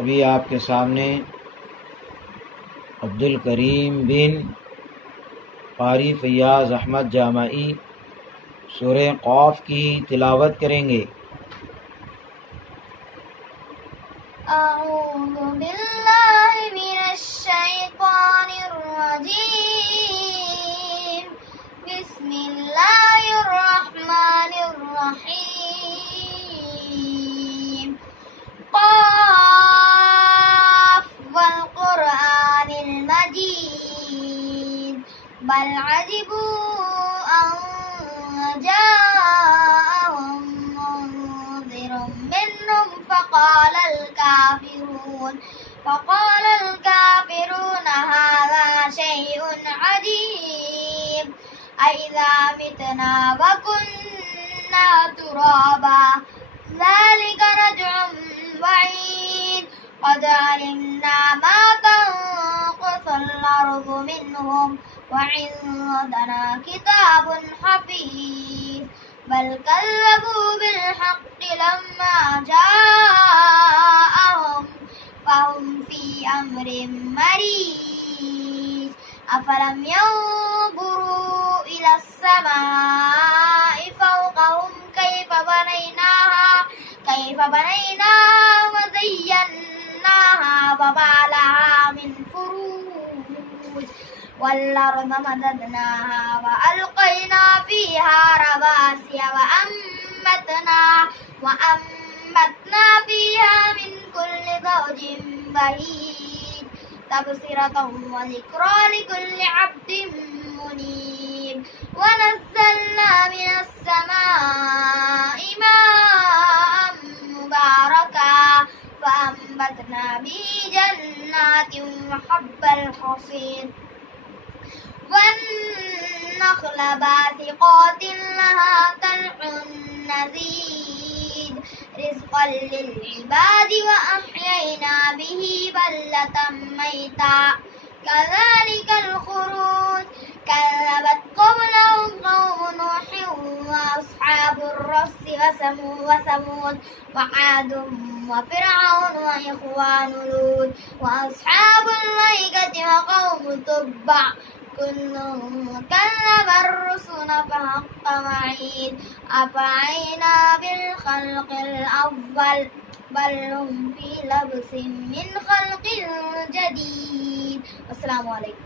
अभी आपके सामने अब्दुल करीम बिन कारी फैयाज़ अहमद जामाई सूरह क़ाफ की तिलावत करेंगे। अऊज़ु बिल्लाहि मिनश शैतानिर रजीम। बिस्मिल्लाहिर रहमानिर रहीम। क़ाफ वल क़ुरआनिल मजीद बल अजिबू अन जाअहुम मुनज़िरुम मिन्हुम फ़क़ाल الكافرون هذا شيء عجيب أإذا متنا وكنا ترابا ذلك رجع بعيد قد علمنا ما تنقص الأرض منهم وعندنا كتاب حفيظ بل كذبوا بالحق لما جاءهم فهم في أمر مريج أفلم ينظروا إلى السماء فوقهم كيف بنيناها وزيناها وما لها من فروج والأرض مددناها وألقينا فيها رواسي وأنبتنا فيها من كل زوج بهيج تبصرة وذكرى لكل عبد منيب ونزلنا من السماء ماء مباركا فأنبتنا به جنات وحب الحصيد والنخل باسقات لها طلع نضيد رزقا للعباد وأحيينا به بلدة ميتا كذلك الخروج كذبت قبلهم قوم نوح وأصحاب الرس وثمود وعاد وفرعون وإخوان لوط وأصحاب الأيكة وقوم تبع كل كذب الرسل فحق وعيد أفعينا بالخلق الأول بل هم في لبس من خلق جديد. السلام عليكم.